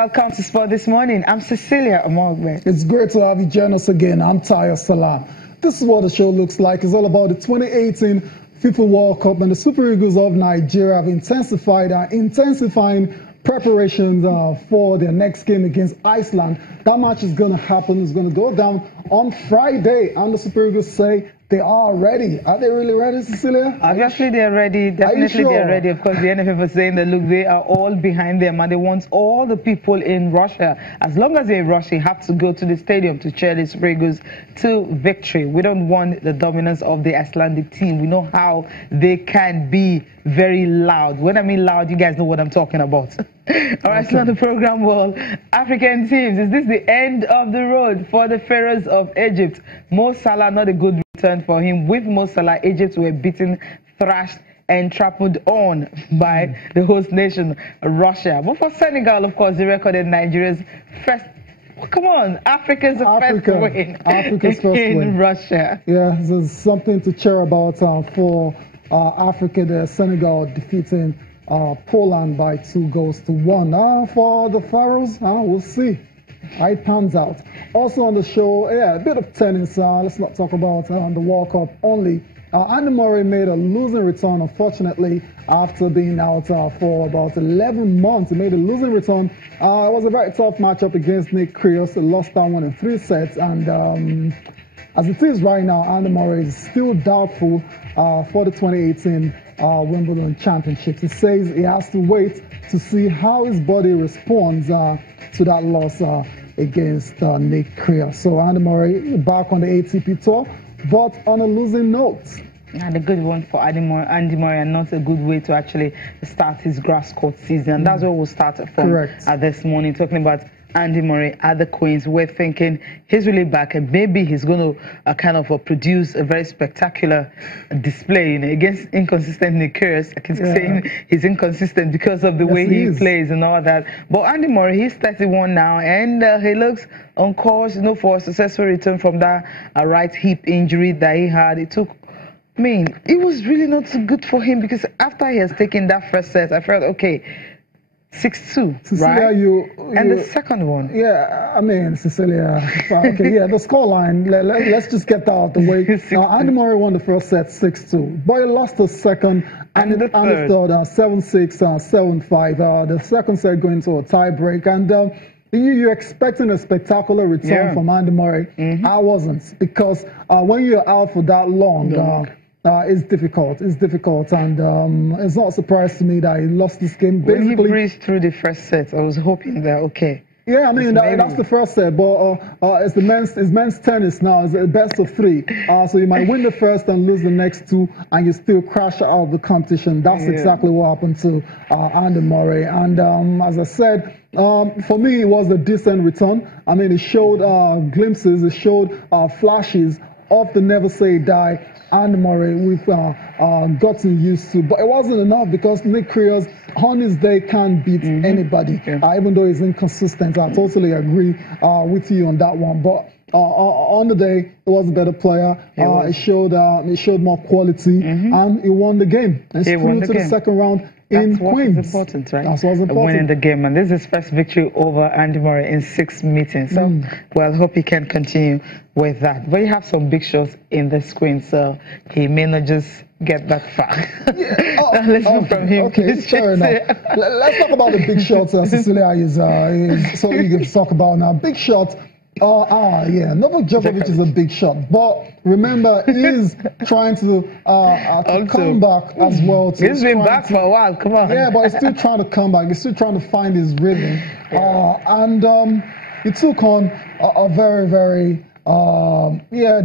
welcome to Sport This Morning. I'm Cecilia Omogbe. It's great to have you join us again. I'm Tayo Salam. This is what the show looks like. It's all about the 2018 FIFA World Cup, and the Super Eagles of Nigeria have intensifying preparations for their next game against Iceland. That match is going to happen. It's going to go down on Friday, and the Super Eagles say they are ready. Are they really ready, Cecilia? Obviously, they're ready. Definitely, they're ready. Of course, the NFF is saying that, look, they are all behind them, and they want all the people in Russia, as long as they're in Russia, have to go to the stadium to cheer the Super Eagles to victory. We don't want the dominance of the Icelandic team. We know how they can be very loud. When I mean loud, you guys know what I'm talking about. All right, so on the program, well, African teams, is this the end of the road for the Pharaohs of Egypt? Mo Salah, not a good return for him. With Mo Salah, Egypt were beaten, thrashed, and trampled on by the host nation, Russia. But for Senegal, of course, they recorded Nigeria's first, come on, Africa's first win in Russia. Yeah, there's something to cheer about for Africa. The Senegal defeating Poland by 2-1. For the Pharaohs, we'll see how it pans out. Also on the show, a bit of tennis. Let's not talk about the World Cup only. Andy Murray made a losing return, unfortunately, after being out for about 11 months. He made a losing return. It was a very tough matchup against Nick Kyrgios. He lost that one in 3 sets. And as it is right now, Andy Murray is still doubtful for the 2018 Wimbledon Championships. He says he has to wait to see how his body responds to that loss against Nick Kyrgios. So Andy Murray back on the ATP Tour, but on a losing note. And a good one for Andy Murray, and not a good way to actually start his grass court season. And that's where we'll start from this morning, talking about Andy Murray at the Queens. We're thinking he's really back, and maybe he's going to kind of produce a very spectacular display against inconsistent Nick Kyrgios. I keep saying he's inconsistent because of the way he plays and all that. But Andy Murray, he's 31 now, and he looks on course, for a successful return from that right hip injury that he had. It took, it was really not so good for him, because after he has taken that first set, I felt, okay, 6-2, Cecilia, right? And the second one. Yeah, Cecilia. Okay, the scoreline, let's just get that out of the way. Now, Andy Murray won the first set 6-2, but he lost the second and the third 7-6, 7-5. The second set going to a tie break. And you're expecting a spectacular return from Andy Murray. I wasn't, because when you're out for that long, it's difficult. It's difficult, and it's not a surprise to me that he lost this game. When he breezed through the first set, I was hoping that, okay. Yeah, that's the first set, but it's men's tennis now. It's a best of 3. So you might win the first and lose the next 2, and you still crash out of the competition. That's exactly what happened to Andy Murray. And as I said, for me, it was a decent return. It showed glimpses, it showed flashes of the never say die Andy Murray we've gotten used to. But it wasn't enough, because Nick Kyrgios on his day can't beat anybody, even though he's inconsistent. I totally agree with you on that one. But on the day, he was a better player. It showed more quality, and he won the game. And through to the second round. That's what is important, right? That's what's important. Winning the game, and this is his first victory over Andy Murray in 6 meetings. So, well, hope he can continue with that. But you have some big shots in the screen, so he may not just get that far. Let's move from him. Okay, fair enough. Let's talk about the big shots. Cecilia is so eager to talk about now. Big shots. Novak Djokovic is a big shot, but remember, he is trying to come back as well. He's been back for a while, come on. Yeah, but he's still trying to come back. He's still trying to find his rhythm. And he took on a very, very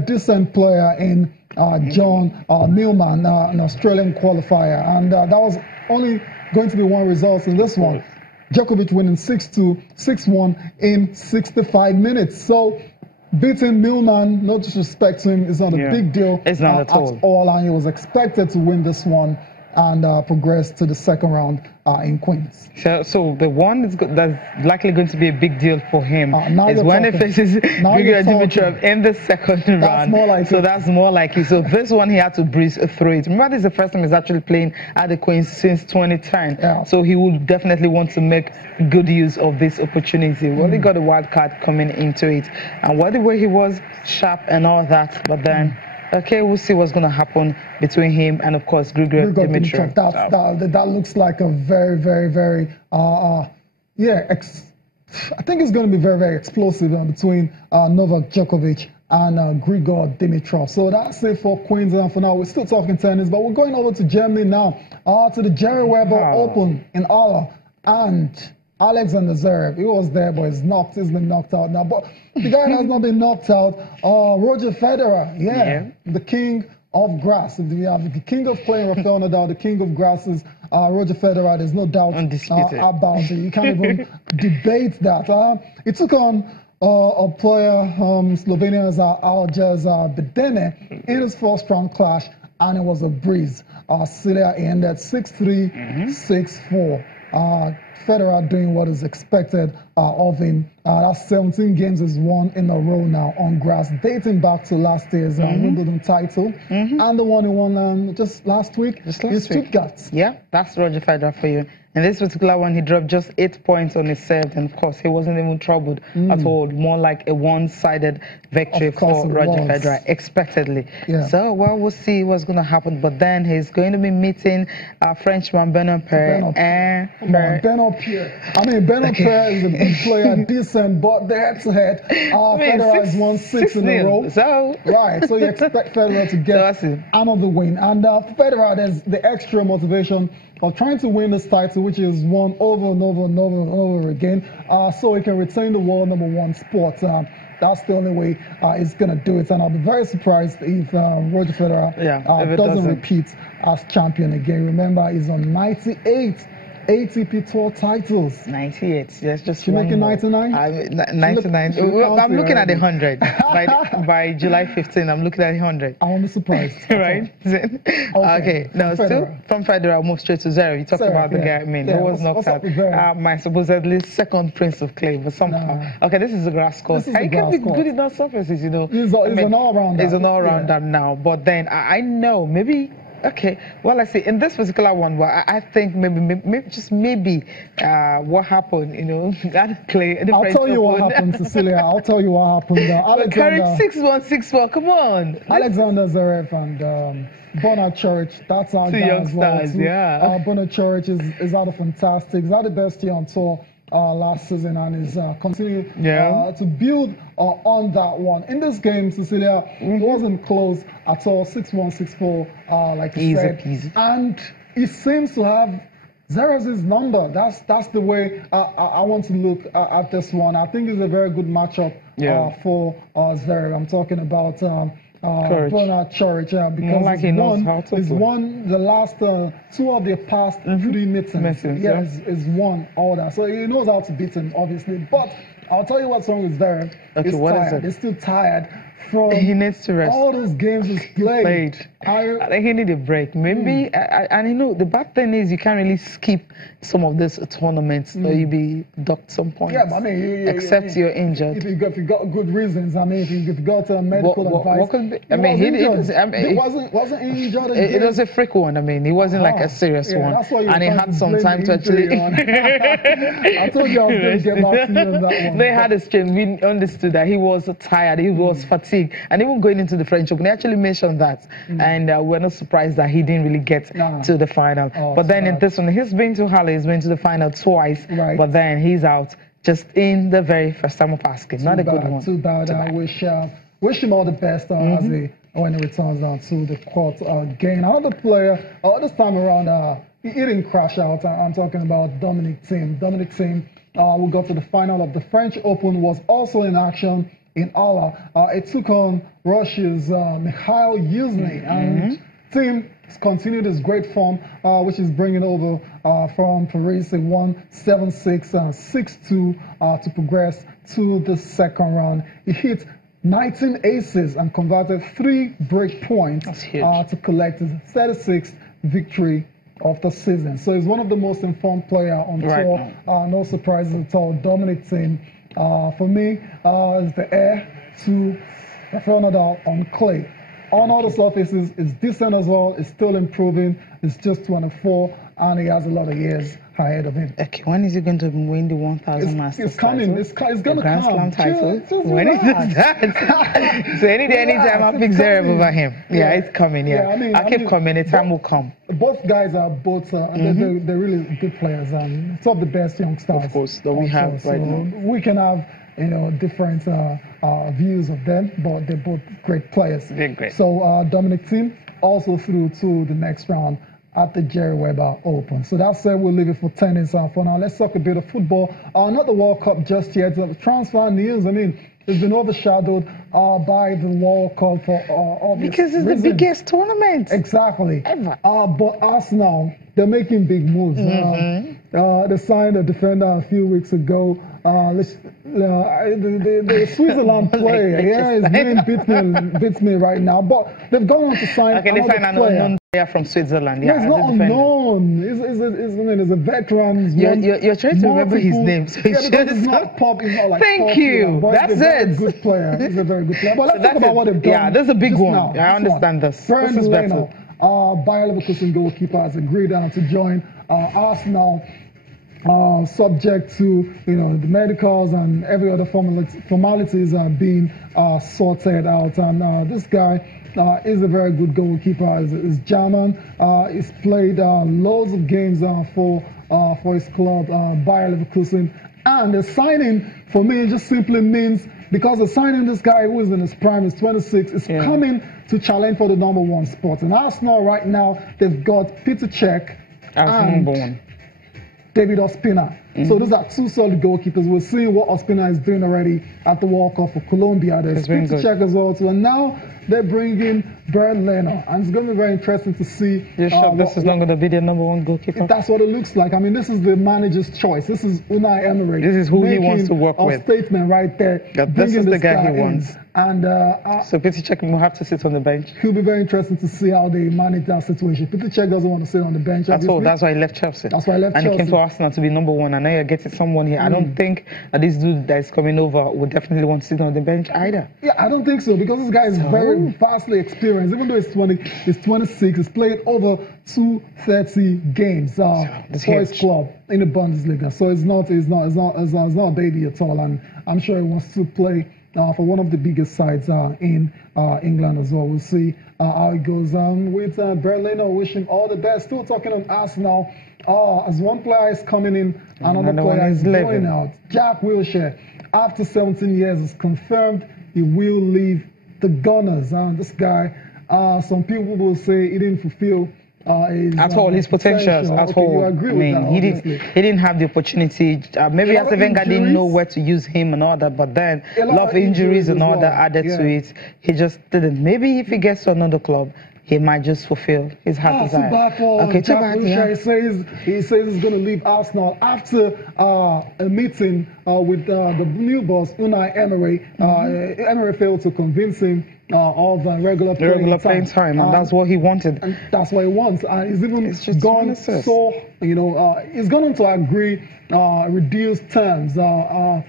decent player in John Millman, an Australian qualifier. And that was only going to be one result in this one. Djokovic winning 6-2, 6-1 in 65 minutes. So beating Millman, no disrespect to him, is not a big deal it's not at all. And he was expected to win this one. and progress to the second round in Queens. So the one that's likely going to be a big deal for him is when he faces Grigor Dimitrov in the second round. More like so that's more likely. So this one he had to breeze through it. Remember, this is the first time he's actually playing at the Queens since 2010. Yeah. So he will definitely want to make good use of this opportunity. Well, he got a wild card coming into it, and what the way he was sharp and all that, but then. Okay, we'll see what's going to happen between him and, of course, Grigor Dimitrov. That looks like a very, very, very, I think it's going to be very, very explosive between Novak Djokovic and Grigor Dimitrov. So that's it for Queens. And for now, we're still talking tennis, but we're going over to Germany now, to the Jerry Weber Open in Halle. And Alexander Zverev, he was there, but he's been knocked out now. But the guy has not been knocked out. Roger Federer, the king of grass. If you have the king of playing Rafael Nadal, the king of grass is Roger Federer. There's no doubt about it. You can't even debate that. He took on a player, Slovenia's Aljaž Bedene, in his first round clash, and it was a breeze. Celia ended 6-3, 6-4. Federer doing what is expected of him. That's 17 games he's won in a row now on grass, dating back to last year's Wimbledon title. And the one he won just last week in Stuttgart. Yeah, that's Roger Federer for you. In this particular one, he dropped just 8 points on his serve, and of course, he wasn't even troubled at all. More like a one-sided victory for Roger Federer, expectedly. Yeah. So, well, we'll see what's going to happen. But then he's going to be meeting Frenchman Benoit Paire. Benoit Paire. I mean, Benoit Paire is a big player, decent, but the head-to-head, Federer has won 6 in a row. So so you expect Federer to get another win. And Federer, there's the extra motivation of trying to win this title, which is won over and over and over and over again, so he can retain the world #1 spot. That's the only way he's going to do it. And I'll be very surprised if Roger Federer doesn't repeat as champion again. Remember, he's on 98 ATP Tour titles. 98. Yes, just you making 99? 99. I'm looking at 100. by July 15, I'm looking at 100. I won't be surprised. Right? Okay. Now, still from Federer, I'll move straight to Zverev. You talked about the guy, who was knocked out. My supposedly second prince of clay, but somehow. Okay, this is a grass course. He can be good in all surfaces, you know. He's an all-rounder. He's an all-rounder now. But then I know maybe. Okay, well, I see. In this particular one, well, I think maybe what happened, you know, that play. I'll tell you what happened, Cecilia. I'll tell you what happened. Alexander 6-1, 6-4. Come on. Alexander Zverev and Bernard Churich. That's our guy as well. Yeah. Bernard Churich is had a fantastic. He's had the best year on tour last season, and is continuing to build on that one. In this game, Cecilia, it wasn't close at all. 6-1, 6-4, like you said. Easy. And he seems to have Zverev's number. That's the way I want to look at this one. I think it's a very good matchup for Zverev. I'm talking about Bernard Churich, because he's won the last 2 of the past 3 meetings. He's won all that. So he knows how to beat him, obviously. But I'll tell you what's wrong with Zverev. Okay, what is it? He's still tired from he needs to rest. All those games he's played. I think he needs a break. Maybe, and you know, the bad thing is you can't really skip some of these tournaments, so you'll be docked some points. Yeah, but I mean, except you're injured. If you got good reasons, I mean, if you got medical advice. What could be, I mean, he wasn't injured. It was a freak one. I mean, he wasn't like a serious one, and he had some time to actually. I told you I was going to get back to you on that one. They had a strain. We understood that he was tired, he was fatigued, and even going into the French Open, they actually mentioned that, and we're not surprised that he didn't really get to the final. But then in this one, he's been to Halle, he's been to the final twice, but then he's out just in the very first time of asking. Not a good one. Too bad. I wish him all the best when he returns down to the court again. Another player, this time around, he didn't crash out. I'm talking about Dominic Thiem. Dominic Thiem, who got to the final of the French Open, was also in action in Halle. It took on Russia's Mikhail Yuzny, and Thiem has continued his great form, which is bringing over from Paris. He won 7-6, 6-2 to progress to the second round. He hit 19 aces and converted 3 break points to collect his 36th victory of the season. So he's one of the most informed players on tour. No surprises at all. Dominic Thiem, for me, is the heir to Rafael Nadal on clay. On all the surfaces, it's decent as well. It's still improving. It's just 24, and he has a lot of years ahead of him. Okay, when is he going to win the 1,000 Masters? It's coming. Title? It's going to come. Grand Slam title. Just when is that? So any day, anytime, I'll pick Zverev over him. Yeah, it's coming. Yeah, I keep coming. The time will come. Both guys are both. They're really good players. Two of the best young stars. Of course, that we have right now. We can have different views of them, but they're both great players. They're great. So Dominic Thiem also through to the next round at the Jerry Weber Open. So that's it. We'll leave it for tennis for now. Let's talk a bit of football. Not the World Cup just yet. The transfer news, I mean, it's been overshadowed by the World Cup for obvious because it's reasons. The biggest tournament. Exactly. Ever. But Arsenal, they're making big moves. They signed a defender a few weeks ago. The Switzerland player, his name beats me right now. But they've gone on to sign they another signed an player. unknown player from Switzerland. No, it's not unknown. He's a veteran. You're trying to remember his name. So because it's not pop. It's not like Thank pop, you. That's That's it. He's a good player. He's a very good player. But let's talk about what they've done. Yeah, that's a big just one. Now. I understand this. Bernd This is Leno, better. Bayer Leverkusen goalkeeper, has agreed to join Arsenal. Subject to the medicals and every other formalities are being sorted out. And this guy is a very good goalkeeper. He's German. He's played loads of games for his club, Bayer Leverkusen. And the signing for me just simply means because the signing this guy who is in his prime is 26 is coming to challenge for the #1 spot. And Arsenal right now they've got Petr Cech as and #1. David Ospina. So those are two solid goalkeepers. We're seeing what Ospina is doing already at the World Cup for Colombia. There's Petr Cech as well too. And now they're bringing Bernd Leno. And it's going to be very interesting to see. You're sure this is not going to be their #1 goalkeeper? That's what it looks like. I mean, this is the manager's choice. This is Unai Emery. This is who he wants to work with. A statement right there. This is the guy he wants. And so Petr Cech will have to sit on the bench. He'll be very interesting to see how they manage that situation. Petr Cech doesn't want to sit on the bench. That's all. That's why he left Chelsea. That's why he left Chelsea. And he came to Arsenal to be #1. And now you're getting someone here. I don't think that this dude that is coming over would definitely want to sit on the bench either. Yeah, I don't think so because this guy is very vastly experienced. Even though he's 26. He's played over 230 games for his club in the Bundesliga. So it's not a baby at all. And I'm sure he wants to play for one of the biggest sides in England as well. We'll see how it goes with Bernd Leno. Wish him all the best. Still talking on Arsenal. As one player is coming in, another player is going out. Jack Wilshere, after 17 years, is confirmed he will leave the Gunners. This guy, some people will say he didn't fulfill his potentials. At all. You agree with that, he didn't have the opportunity. Maybe Arsene Wenger didn't know where to use him and all that, but then a lot of injuries and all that added to it. He just didn't. Maybe if he gets to another club, he might just fulfill his heart desire. Okay, Jack Wilshere he says he's going to leave Arsenal after a meeting with the new boss, Unai Emery. Emery failed to convince him of regular playing time. And that's what he wanted. And that's what he wants. And he's even gone he's gone on to agree reduced terms to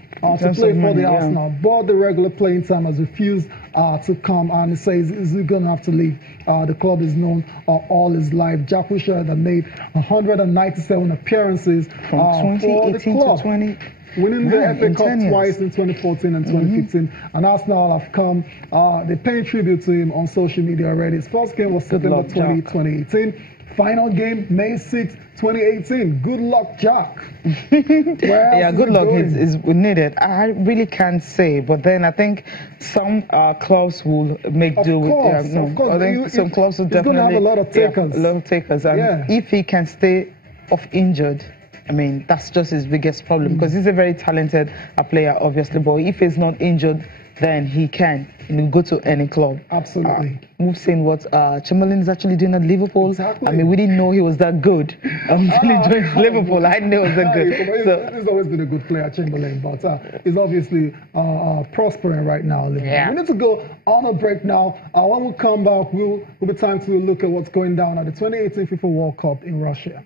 play for the Arsenal. But the regular playing time has refused to come, and he says he's going to have to leave. The club is known all his life. Jack Wilshere that made 197 appearances from 2018 to 20. Winning the FA Cup twice in 2014 and 2015. And Arsenal have come, they're paying tribute to him on social media already. His first game was September 20, 2018. Final game, May 6, 2018. Good luck, Jack. Good luck is needed. I really can't say, but then I think some clubs will make do with of course. I think some clubs will definitely have a lot of takers. And if he can stay off injured, I mean, that's just his biggest problem because he's a very talented player, obviously. But if he's not injured, then he can go to any club. Absolutely. We've seen what Chamberlain is actually doing at Liverpool. Exactly. I mean, we didn't know he was that good until he joined Liverpool. I didn't know he was that good. He's always been a good player, Chamberlain, but he's obviously prospering right now. Yeah. We need to go on a break now. When we come back, will be time to look at what's going down at the 2018 FIFA World Cup in Russia.